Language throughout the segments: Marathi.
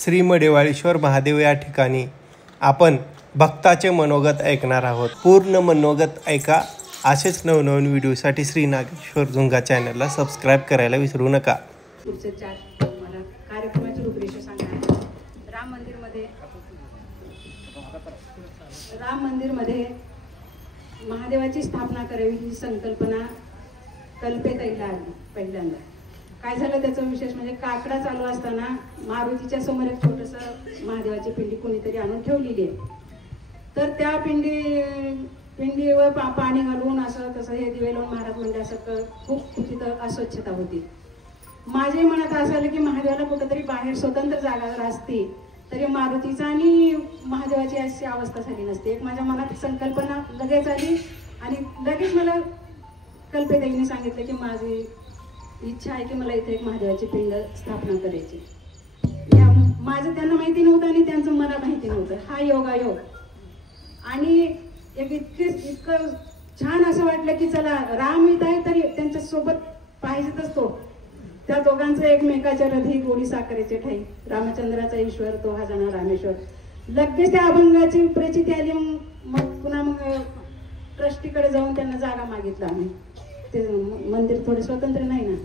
श्री मडेवाळेश्वर महादेव या ठिकाणी आपण भक्ताचे मनोगत ऐकणार आहोत। पूर्ण मनोगत ऐका। असेच नवनवीन व्हिडिओसाठी श्री नागेश्वर झुंगा चॅनलला सबस्क्राईब करायला विसरू नका। पुढचे 4 मला कार्यक्रमाची रूपरेषा सांगणार। राम मंदिरमध्ये महादेवाची स्थापना करावी ही संकल्पना कल्पेताईला आली पहिल्यांदा। काय झालं त्याचा विशेष म्हणजे काकडा चालू असताना मारुतीच्या समोर एक छोटंसं महादेवाची पिंडी कोणीतरी आणून ठेवलेली आहे। तर त्या पिंडीवर पाणी घालून असं तसं हे दिवे लावून महाराज म्हणजे असं खूप तिथं अस्वच्छता होती। माझ्या मनात असं आलं की महादेवाला कुठंतरी बाहेर स्वतंत्र जागा असती तरी मारुतीचा आणि महादेवाची अशी अवस्था झाली नसते। एक माझ्या मनात संकल्पना लगेच आली आणि लगेच मला कल्पेताईने सांगितलं की माझी इच्छा आहे की मला इथे एक महादेवाची पिंड स्थापना करायची। माझं त्यांना माहिती नव्हतं आणि त्यांचं मला माहिती नव्हतं। हा योगायोग आणि एक इतकं छान असं वाटलं की चला राम येत आहे तरी त्यांच्या सोबत पाहिजेतच तो। त्या दोघांचं एकमेकाच्या हृदय गोडी साखरेचे ठाई, रामचंद्राचा ईश्वर तो हा जाणार रामेश्वर। लगेच त्या अभंगाची प्रचिती आली। मग पुन्हा ट्रस्टीकडे जाऊन त्यांना जागा मागितला आम्ही। ते मंदिर थोडे स्वतंत्र नाही ना,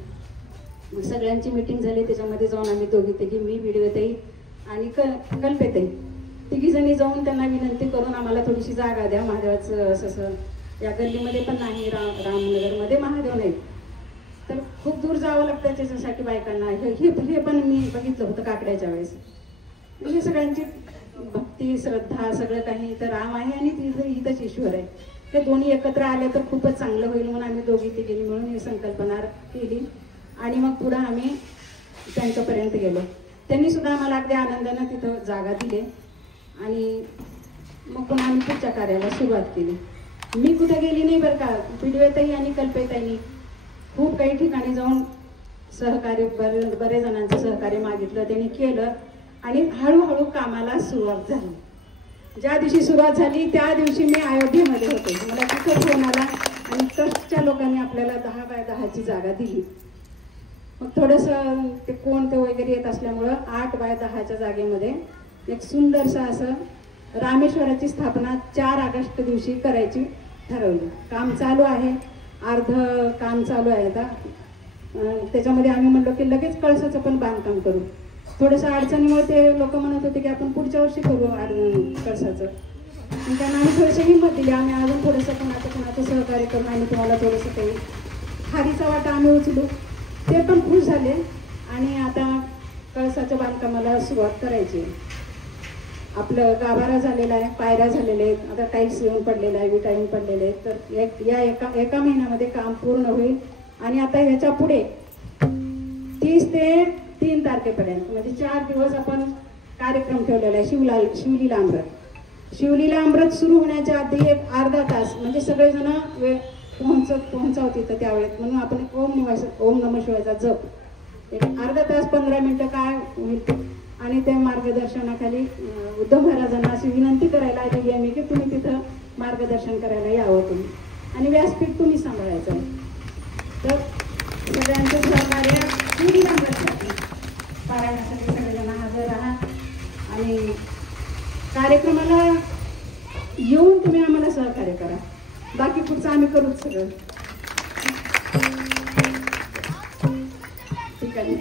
मग सगळ्यांची मीटिंग झाली। त्याच्यामध्ये जाऊन आम्ही दोघी तिघी मी व्हिडिओताई आणि कल्पेताई तिघी जणी जाऊन त्यांना विनंती करून आम्हाला थोडीशी जागा द्या महादेवाचं असं या गल्लीमध्ये पण नाही, रामनगरमध्ये महादेव नाही तर खूप दूर जावं लागतं त्याच्यासाठी बायकांना। हे पण मी बघितलं होतं काकड्याच्या वेळेस। म्हणजे सगळ्यांची भक्ती श्रद्धा सगळं काही तर राम आहे आणि तिथं इथंच ईश्वर आहे, ते दोन्ही एकत्र आले तर खूपच चांगलं होईल म्हणून आम्ही दोघी तिघींनी मिळून ही संकल्पना केली आणि मग पुढे आम्ही त्यांच्यापर्यंत गेलो। त्यांनी सुद्धा आम्हाला अगदी आनंदानं तिथं जागा दिली आणि मग पुन्हा आम्ही पुढच्या कार्याला सुरुवात केली। मी कुठे गेली नाही बरं का, व्हिडिओताई आणि कल्पेताईंनी खूप काही ठिकाणी जाऊन सहकार्य बरेच जणांचं सहकार्य मागितलं, त्यांनी केलं आणि हळूहळू कामाला सुरुवात झाली। ज्या दिवशी सुरुवात झाली त्या दिवशी मी अयोध्येमध्ये होते। मला तिथं फोन आला आणि ट्रस्टच्या लोकांनी आपल्याला 10 बाय 10ची जागा दिली। मग थोडंसं ते कोण ते वगैरे येत असल्यामुळं 8 बाय 10च्या जागेमध्ये एक सुंदरसं असं रामेश्वराची स्थापना 4 ऑगस्ट दिवशी करायची ठरवली। काम चालू आहे, अर्ध काम चालू आहे आता। त्याच्यामध्ये आम्ही म्हणलो की लगेच कळसाचं पण बांधकाम करू। थोडंसं अडचणीमुळे ते लोक म्हणत होते की आपण पुढच्या वर्षी करू कळसाचं। त्यांना आम्ही थोडीशी हिंमत दिली। आम्ही अजून थोडंसं कोणाचं सहकार्य करून आम्ही तुम्हाला थोडंसं काही खारीचा वाटा आम्ही उचलू, ते पण खुश झाले आणि आता कळसाच्या बांधकामाला सुरुवात करायची। आपलं गाभारा झालेला आहे, पायऱ्या झालेल्या आहेत, आता टाईल्स येऊन पडलेला आहे, विटा येऊन पडलेले आहेत। तर या एका महिन्यामध्ये काम पूर्ण होईल आणि आता ह्याच्या पुढे 30 ते 3 तारखेपर्यंत म्हणजे 4 दिवस आपण कार्यक्रम ठेवलेला आहे। शिवलीला अमृत, शिवलीला अमृत सुरू होण्याच्या आधी एक अर्धा तास म्हणजे सगळेजण वेळ पोहोचावं तिथं त्यावेळेत म्हणून आपण ओम नमः शिवायचा जप एक अर्धा तास 15 मिनिटं काय होईल आणि त्या मार्गदर्शनाखाली उद्धव महाराजांना अशी विनंती करायला आलेली आहे मी की तुम्ही तिथं मार्गदर्शन करायला यावं तुम्ही आणि व्यासपीठ तुम्ही सांभाळायचं। तर सगळ्यांचं सहकार्य शिवलीला अमृतसाठी पारायणासाठी सगळेजण हजर राहा आणि कार्यक्रमाला येऊन तुम्ही आम्हाला सहकार्य करा। बाकी पुढचं आम्ही करूच सगळं, ठीक आहे।